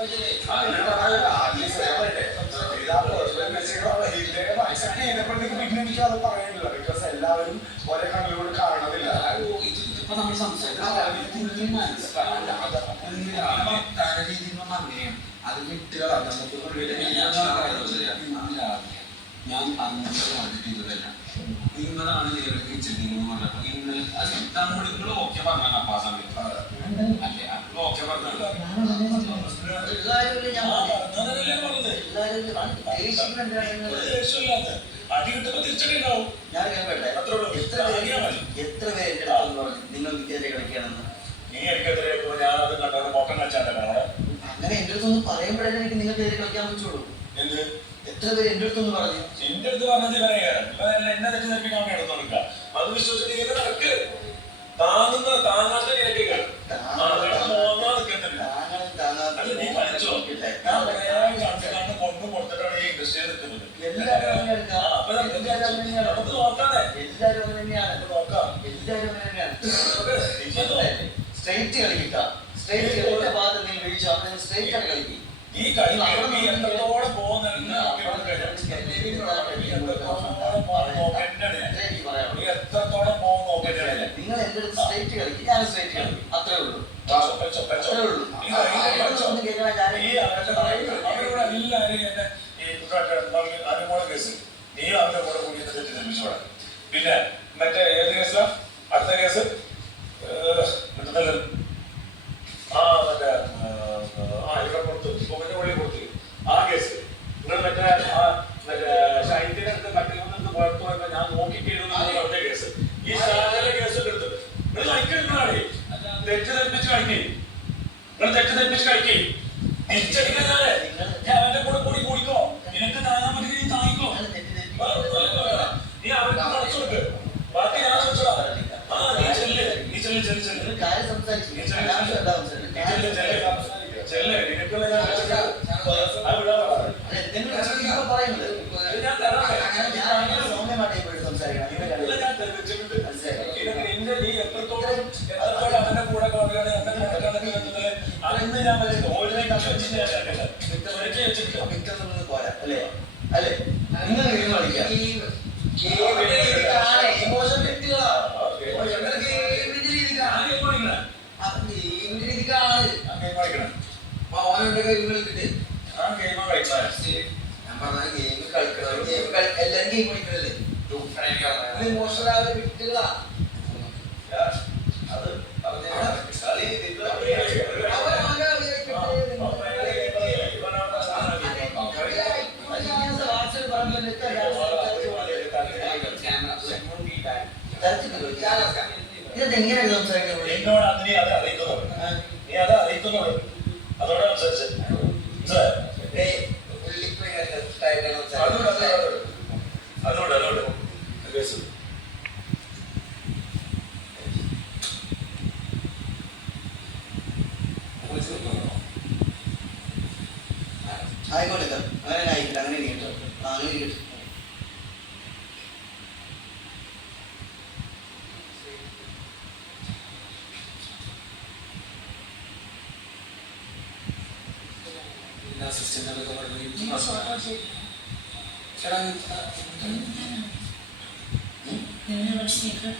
പിന്നെ എനിക്ക് അത് പറയാനില്ല. ബിക്കോസ് എല്ലാവരും ഒരേ കണ്ണിലൂടെ കാണുന്നില്ല. ഇപ്പൊ നമ്മൾ സംസാരിക്കുന്നത് അത് വിട്ടുകളാണ് ഞാൻ അങ്ങോട്ട് ചെയ്തതല്ല. നിങ്ങളാണ് നേരിട്ട് ഇച്ചിരിന്ന് പറഞ്ഞപ്പോ ഇന്ന് നിങ്ങൾ ഓക്കെ പറഞ്ഞാണ് അപ്പൊ ആ സമയത്ത് അല്ലേ? ഓക്കെ പറഞ്ഞത് അടി കിട്ടുമ്പോ തിരിച്ചടി ഉണ്ടാവും. ഞാൻ കേൾക്കട്ടെ, എത്ര പേര് നിങ്ങൾ വിദ്യാലയം കളിക്കുകയാണെന്ന് നീ എനിക്കെതിരെ ഞാൻ അത് കണ്ടത് മൊത്തം കളിച്ചാണ്ടല്ലോ അവിടെ. അങ്ങനെ എന്റെ അടുത്തൊന്ന് പറയുമ്പോഴേ എനിക്ക് നിങ്ങൾക്ക് എതിരെ കളിക്കാൻ പറ്റുള്ളൂ. എന്ത് എത്ര പേര് എന്റെ അടുത്തൊന്ന് പറഞ്ഞു? എന്റെ അടുത്ത് പറഞ്ഞത് ഇവനെ എന്നെ തെറ്റിദ്ധരിപ്പിക്കാൻ വേണ്ടി എടുത്തു കൊടുക്കുക. അത് വിശ്വസിച്ചിട്ട് ഇങ്ങനെ നടക്ക് താങ്ങാത്ത നിരക്ക് നീ കളിച്ചോ? ഞാൻ കണ്ടു കൊണ്ടു കൊടുത്തിട്ടാണ് ഈ ഇൻഡസ്ട്രിയിൽ നിൽക്കുന്നത്. അപ്പൊ നമുക്ക് നോക്കാതെ എല്ലാവരും തന്നെയാണ് നോക്കാം. എല്ലാവരും തന്നെയാണ്. സ്ട്രൈറ്റ് കളിക്കുക. സ്ട്രൈറ്റ് കളിച്ച ഭാഗത്ത് നീ വീഴ്ച സ്ട്രൈറ്റ് ആണ് കളിക്കുക. ഈ കളി നീ എത്രത്തോളം പോകുന്ന നീ എത്രത്തോളം പോകും നോക്കേണ്ടത്. നിങ്ങൾ എന്റെ അടുത്ത് സ്ട്രൈറ്റ് കളിക്കും, ഞാൻ സ്ട്രൈറ്റ് കളിക്കും. അത്രേ ഉള്ളൂ. അവരോട് എല്ലാവരും എന്നെ ഈ അനുമോള കേസ് നീ അവരുടെ കൂടെ കൂടി തെറ്റിദ്ധരിപ്പിച്ചോടെ. പിന്നെ മറ്റേ ഏത് കേസാ? അടുത്ത കേസ് മറ്റേ ഇവരെപ്പുറത്ത് പൊങ്ങന്റെ പള്ളി കൊടുത്ത് ആ കേസ് നിങ്ങൾ മറ്റേ ഷൈറ്റിന്റെ അടുത്ത് കട്ടിൽ നിന്ന് പുറത്തു പോയപ്പോ ഞാൻ നോക്കിക്കഴിഞ്ഞു പറഞ്ഞ കേസ്. ഈ ശാഖല കേസ് എടുത്തത് നിങ്ങൾ കളിക്കുന്നതാണ്. തെറ്റിദ്ധരിപ്പിച്ച് കളിക്കേ, നിങ്ങൾ തെറ്റിദ്ധരിപ്പിച്ച് കളിക്കേ. തിരിച്ചടിക്കാതെ ഞാൻ അവന്റെ കൂടെ കൂടി കൂടിക്കോ. നിനക്ക് താങ്ങാൻ പറ്റുന്ന നീ താങ്ങിക്കോ. നീ അവർക്ക് കളിച്ചു കൊടുക്ക്. ബാക്കി ഞാൻ ചോദിച്ചോടാ. നീ ചെല്ല് കാര്യം സംസാരിച്ചു. ചെല്ല് നിനക്കുള്ള ഞാൻ നിന്റെ നീ എത്രത്തോളം അവന്റെ കൂടെ അന്ന് ഞാൻ പോരാ അല്ലേ? അല്ലേ? നിങ്ങൾ ഇമോഷൻ അവനോട് കളിക്കിട്ട് ഞാൻ പറഞ്ഞ ഗെയിം കളിക്കണം. എല്ലാരും ഗെയിം കളിക്കണല്ലേ? ഇമോഷണൽ വിട്ടുകളാ. അത് ഇതെങ്ങനെയാണ് സംസാരിക്കുന്നത്? എന്നോട് നീ അത് അറിയിക്കുന്നുള്ളൂ. നീ അത് അറിയിക്കുന്നുള്ളൂ. അതോടെ സംസാരിച്ച് അതോട് ആയിക്കോട്ടെ, അങ്ങനെ ആയിക്കട്ടെ. അങ്ങനെ ഇരിക്കട്ടെ, അങ്ങനെ ഇരിക്കട്ടെ.